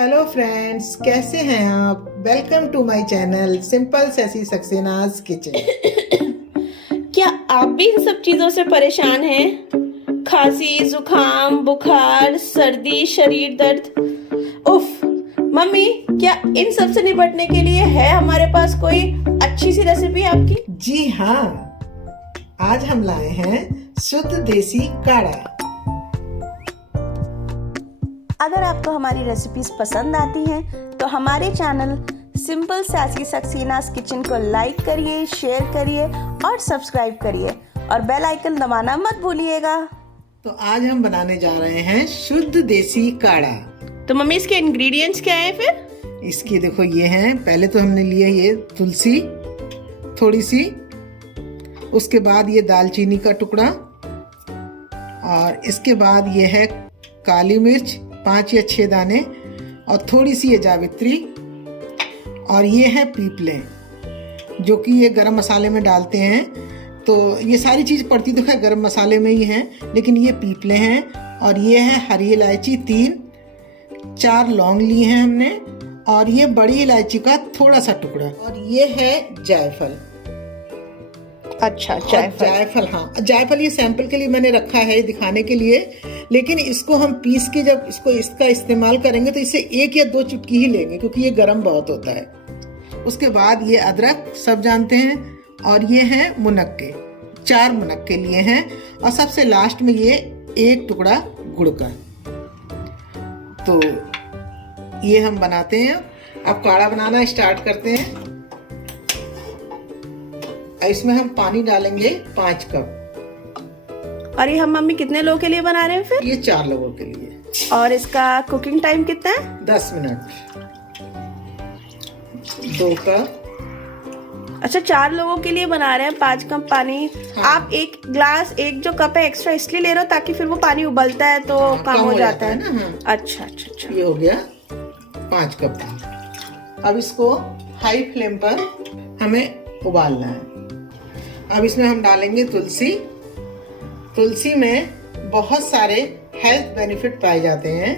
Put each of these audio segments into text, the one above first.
Hello friends, कैसे हैं आप? Welcome to my channel simple sassy Saxena's kitchen. क्या आप भी इन सब चीजों से परेशान हैं? खांसी, जुकाम, बुखार, सर्दी, शरीर दर्द। उफ, मम्मी, क्या इन सब से निपटने के लिए है हमारे पास कोई अच्छी सी रेसिपी आपकी? जी हाँ, आज हम लाए हैं शुद्ध देसी काढ़ा। अगर आपको हमारी रेसिपीज पसंद आती हैं तो हमारे channel simple sassy Saxena's kitchen को लाइक करिए, शेयर करिए और सब्सक्राइब करिए और बेल आइकन दबाना मत भूलिएगा। तो आज हम बनाने जा रहे हैं शुद्ध देसी काढ़ा। तो मम्मी, इसके इंग्रेडिएंट्स क्या है फिर? इसके देखो, ये हैं। पहले तो हमने लिया ये तुलसी थोड़ी सी, उसके बाद ये दालचीनी का टुकड़ा, और इसके बाद ये है काली मिर्च 5 या 6 दाने, और थोड़ी सी ये जावित्री, और ये है पीपले जो कि ये गरम मसाले में डालते हैं। तो ये सारी चीज़ पड़ती तो खैर गरम मसाले में ही हैं, लेकिन ये पीपले हैं, और ये है हरी इलायची 3-4 लौंग लिए हैं हमने, और ये बड़ी इलायची का थोड़ा सा टुकड़ा, और ये है जायफल। अच्छा, जायफल, हाँ, जायफल ये सैंपल के लिए मैंने रखा है दिखाने के लिए, लेकिन इसको हम पीस के जब इसका इस्तेमाल करेंगे तो इसे 1 या 2 चुटकी ही लेंगे, क्योंकि ये गरम बहुत होता है। उसके बाद ये अदरक सब जानते हैं, और ये हैं मुनक्के, 4 मुनक्के लिए हैं, और सबसे लास्ट में ये 1 टुकड़ा गुड़ का। तो ये हम बनाते हैं। अब काढ़ा बनाना स्टार्ट करते हैं। इसमें हम पानी डालेंगे 5 कप। और ये हम मम्मी कितने लोगों के लिए बना रहे हैं फिर? ये 4 लोगों के लिए। और इसका कुकिंग टाइम कितना है? 10 मिनट। 2 कप। अच्छा, 4 लोगों के लिए बना रहे हैं, 5 कप पानी। हाँ। आप एक ग्लास, एक जो कप है एक्स्ट्रा इसलिए ले रहे हो ताकि फिर वो पानी उबलता है तो हाँ, कम हो जाता है ना। हाँ। अच्छा अच्छा अच्छा। ये हो गया 5 कप। अब इसको हाई फ्लेम पर हमें उबालना है। अब इसमें हम डालेंगे तुलसी। तुलसी में बहुत सारे हेल्थ बेनिफिट पाए जाते हैं।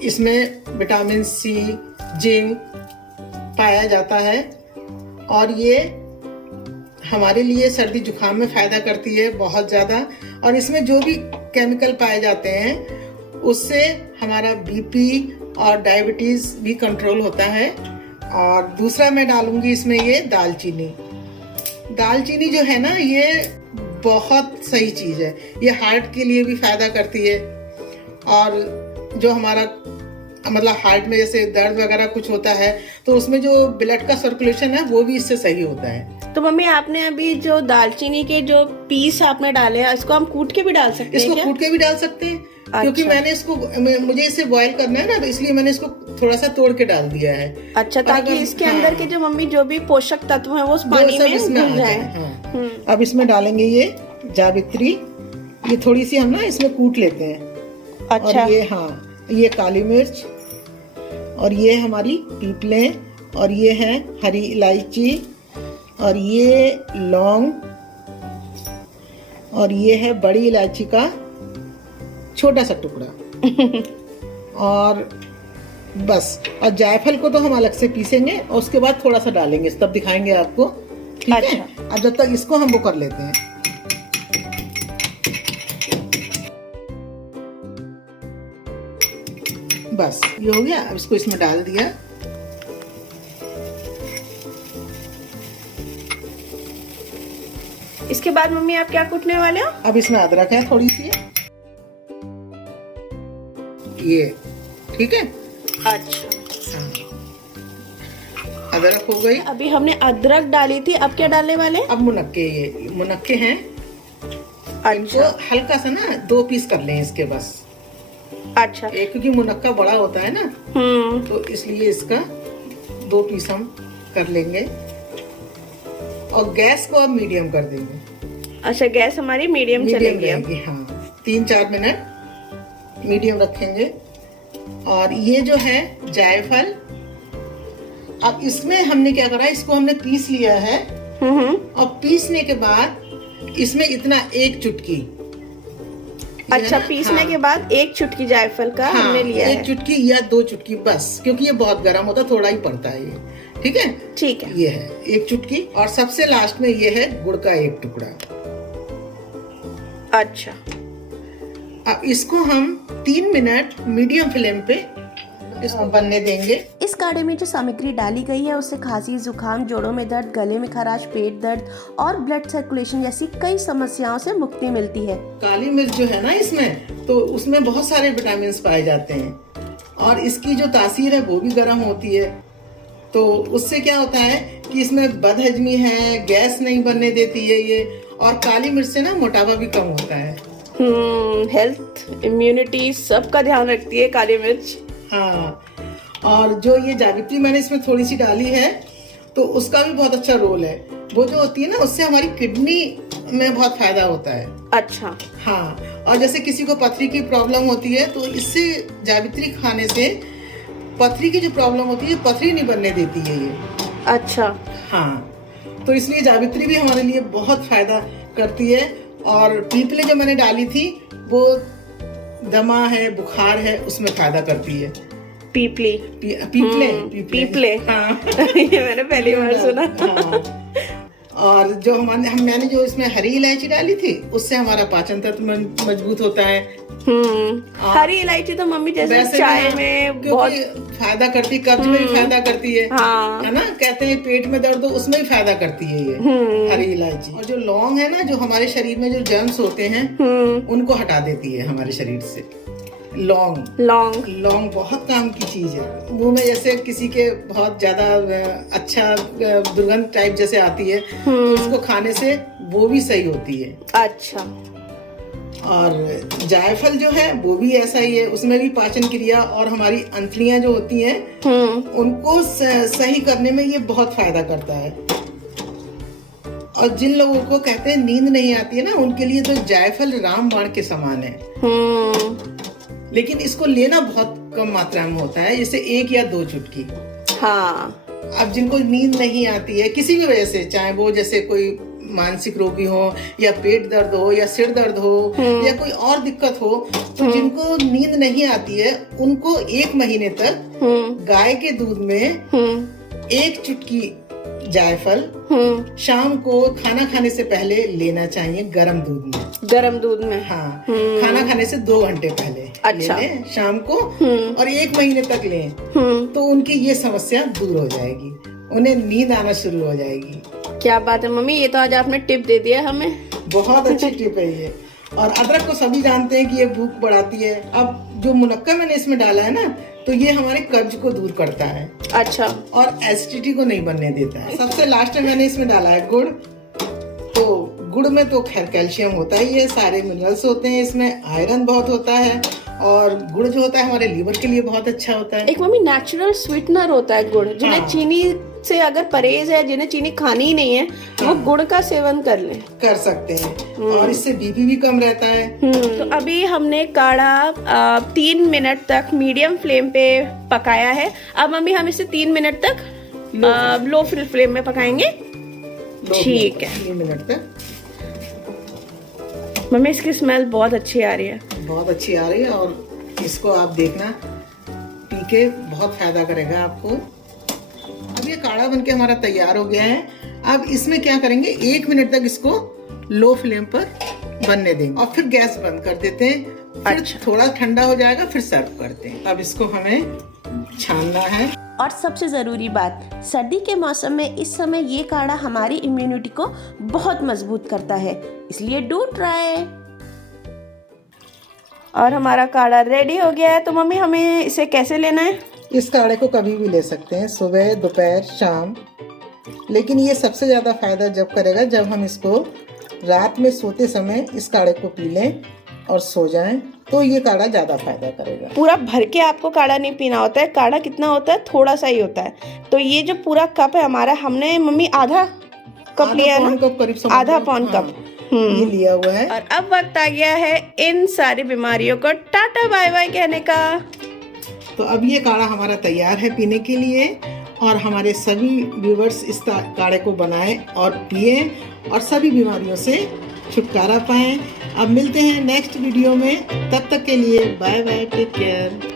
इसमें विटामिन सी, जिंक पाया जाता है, और ये हमारे लिए सर्दी जुकाम में फ़ायदा करती है बहुत ज़्यादा। और इसमें जो भी केमिकल पाए जाते हैं उससे हमारा बीपी और डायबिटीज़ भी कंट्रोल होता है। और दूसरा मैं डालूंगी इसमें ये दालचीनी। दालचीनी जो है ना, ये बहुत सही चीज़ है। ये हार्ट के लिए भी फ़ायदा करती है, और जो हमारा मतलब हार्ट में जैसे दर्द वगैरह कुछ होता है तो उसमें जो ब्लड का सर्कुलेशन है वो भी इससे सही होता है। तो मम्मी, आपने अभी जो दालचीनी के जो पीस आपने डाले हैं, इसको हम कूट के भी डाल सकते हैं? इसको क्या? कूट के भी डाल सकते हैं। अच्छा। क्योंकि मैंने मुझे इसे बॉईल करना है ना, तो इसलिए मैंने इसको थोड़ा सा तोड़ के डाल दिया है। अच्छा, ताकि इसके अंदर के जो मम्मी जो भी पोषक तत्व हैं वो उस पानी में घुल जाए। हाँ। अब इसमें डालेंगे ये जावित्री। ये थोड़ी सी हम ना इसमें कूट लेते हैं। अच्छा। और ये, हाँ, ये काली मिर्च, और ये हमारी पीपले, और ये है हरी इलायची, और ये लौंग, और ये है बड़ी इलायची का छोटा सा टुकड़ा। और बस। और जायफल को तो हम अलग से पीसेंगे और उसके बाद थोड़ा सा डालेंगे, तब दिखाएंगे आपको। ठीक है। अब जब तक इसको हम वो कर लेते हैं। बस ये हो गया। अब इसको इसमें डाल दिया। इसके बाद मम्मी आप क्या कूटने वाले हो? अब इसमें अदरक है थोड़ी सी, ये ठीक है। अच्छा, अदरक हो गई। अभी हमने अदरक डाली थी, अब क्या डालने वाले? अब मुनक्के, ये मुनक्के हैं। अच्छा, हल्का सा ना 2 पीस कर लें इसके बस। अच्छा। एक, क्योंकि मुनक्का बड़ा होता है ना, तो इसलिए इसका 2 पीस हम कर लेंगे। और गैस को अब मीडियम कर देंगे। अच्छा, गैस हमारी मीडियम चलेगी अब। हाँ, 3-4 मिनट मीडियम रखेंगे। और ये जो है जायफल, अब इसमें हमने क्या करा, इसको हमने पीस लिया है। और पीसने के बाद इसमें इतना 1 चुटकी है अच्छा, ना, पीसने हाँ, के बाद 1 चुटकी जायफल का हाँ, हमने लिया एक है। चुटकी या 2 चुटकी बस, क्योंकि ये बहुत गर्म होता है, थोड़ा ही पड़ता है ये। ठीक है, ठीक है। ये है 1 चुटकी। और सबसे लास्ट में ये है गुड़ का 1 टुकड़ा। अच्छा, अब इसको हम 3 मिनट मीडियम फ्लेम पे इसको बनने देंगे। इस काढ़े में जो सामग्री डाली गई है उससे खांसी, जुकाम, जोड़ों में दर्द, गले में खराश, पेट दर्द और ब्लड सर्कुलेशन जैसी कई समस्याओं से मुक्ति मिलती है। काली मिर्च जो है ना इसमें, तो उसमें बहुत सारे विटामिन पाए जाते हैं और इसकी जो तासीर है वो भी गर्म होती है। तो उससे क्या होता है कि इसमें बदहजमी है, गैस नहीं बनने देती है ये, और काली मिर्च से ना मोटापा भी कम होता है। हेल्थ, इम्यूनिटी सबका ध्यान रखती है काली मिर्च। हाँ, और जो ये जावित्री मैंने इसमें थोड़ी सी डाली है तो उसका भी बहुत अच्छा रोल है। वो जो होती है ना, उससे हमारी किडनी में बहुत फायदा होता है। अच्छा, हाँ, और जैसे किसी को पथरी की प्रॉब्लम होती है तो इससे जावित्री खाने से पथरी की जो प्रॉब्लम होती है, पथरी नहीं बनने देती है ये। अच्छा, हाँ, तो इसलिए जावित्री भी हमारे लिए बहुत फायदा करती है। और पीपले जो मैंने डाली थी वो दमा है, बुखार है, उसमें फायदा करती है। पीपली, पीपले। हाँ। ये मैंने पहली बार सुना। हाँ। और जो मैंने जो इसमें हरी इलायची डाली थी उससे हमारा पाचन तंत्र मजबूत होता है। हरी इलायची तो मम्मी जैसे चाय में बहुत फायदा करती, कब्ज में भी फायदा करती है। हाँ, है ना, कहते हैं पेट में दर्द हो उसमें भी फायदा करती है ये हरी इलायची। और जो लौंग है ना, जो हमारे शरीर में जो जर्म्स होते हैं उनको हटा देती है हमारे शरीर से। लौंग बहुत काम की चीज है। मुंह में जैसे किसी के बहुत ज्यादा अच्छा दुर्गंध टाइप जैसे आती है तो इसको खाने से वो भी सही होती है। अच्छा, और जायफल जो है वो भी ऐसा ही है, उसमें भी पाचन क्रिया और हमारी अंतड़ियां जो होती हैं उनको सही करने में ये बहुत फायदा करता है। और जिन लोगों को कहते हैं नींद नहीं आती है ना, उनके लिए तो जायफल रामबाण के समान है। लेकिन इसको लेना बहुत कम मात्रा में होता है, जैसे 1 या 2 चुटकी। हाँ, अब जिनको नींद नहीं आती है किसी भी वजह से, चाहे वो जैसे कोई मानसिक रोगी हो या पेट दर्द हो या सिर दर्द हो या कोई और दिक्कत हो, तो जिनको नींद नहीं आती है उनको 1 महीने तक गाय के दूध में 1 चुटकी जायफल शाम को खाना खाने से पहले लेना चाहिए, गरम दूध में। हाँ, खाना खाने से 2 घंटे पहले अच्छा, ले लें शाम को, और 1 महीने तक लें तो उनकी ये समस्या दूर हो जाएगी, उन्हें नींद आना शुरू हो जाएगी। क्या बात है मम्मी, ये तो आज आपने टिप दे दिया हमें। बहुत अच्छी टिप है ये। और अदरक को सभी जानते हैं कि ये भूख बढ़ाती है। अब जो मुनक्का मैंने इसमें डाला है ना, तो ये हमारे कब्ज को दूर करता है। अच्छा, और एसिडिटी को नहीं बनने देता है। सबसे लास्ट में मैंने इसमें डाला है गुड़। तो गुड़ में तो खैर कैल्शियम होता ही है, सारे मिनरल्स होते हैं इसमें, आयरन बहुत होता है, और गुड़ जो होता है हमारे लीवर के लिए बहुत अच्छा होता है। एक मम्मी नेचुरल स्वीटनर होता है गुड़। जिन्हें हाँ। चीनी से अगर परहेज है, जिन्हें चीनी खानी ही नहीं है, वो गुड़ का सेवन कर सकते हैं, और इससे बीपी भी कम रहता है। तो अभी हमने काढ़ा 3 मिनट तक मीडियम फ्लेम पे पकाया है। अब मम्मी हम इसे 3 मिनट तक लो फ्लेम में पकाएंगे। ठीक है, 3 मिनट तक। मम्मी इसकी स्मेल बहुत अच्छी आ रही है। बहुत अच्छी आ रही है, और इसको आप देखना पी के बहुत फायदा करेगा आपको। अब ये काढ़ा बनके हमारा तैयार हो गया है। अब इसमें क्या करेंगे, 1 मिनट तक इसको लो फ्लेम पर बनने देंगे और फिर गैस बंद कर देते हैं। फिर अच्छा, थोड़ा ठंडा हो जाएगा फिर सर्व करते हैं। अब इसको हमें छानना है। और सबसे ज़रूरी बात, सर्दी के मौसम में इस समय ये काढ़ा हमारी इम्यूनिटी को बहुत मजबूत करता है, इसलिए डू ट्राई। और हमारा काढ़ा रेडी हो गया है। तो मम्मी हमें इसे कैसे लेना है? इस काढ़े को कभी भी ले सकते हैं, सुबह, दोपहर, शाम। लेकिन ये सबसे ज़्यादा फायदा जब करेगा जब हम इसको रात में सोते समय इस काढ़े को पी लें और सो जाएं, तो ये काढ़ा ज़्यादा फायदा करेगा। पूरा भर के आपको काढ़ा नहीं पीना होता है। काढ़ा कितना होता है, थोड़ा सा ही होता है। तो ये जो पूरा कप है हमारा, हमने मम्मी आधा कप लिया है ना, आधा पौन कप ये लिया हुआ है। और अब वक्त आ गया है इन सारी बीमारियों को टाटा बाय बाय कहने का। तो अब ये काढ़ा हमारा तैयार है पीने के लिए, और हमारे सभी व्यूवर्स इस काढ़े को बनाएं और पिए और सभी बीमारियों से छुटकारा पाएं। अब मिलते हैं नेक्स्ट वीडियो में, तब तक के लिए बाय बाय, टेक केयर।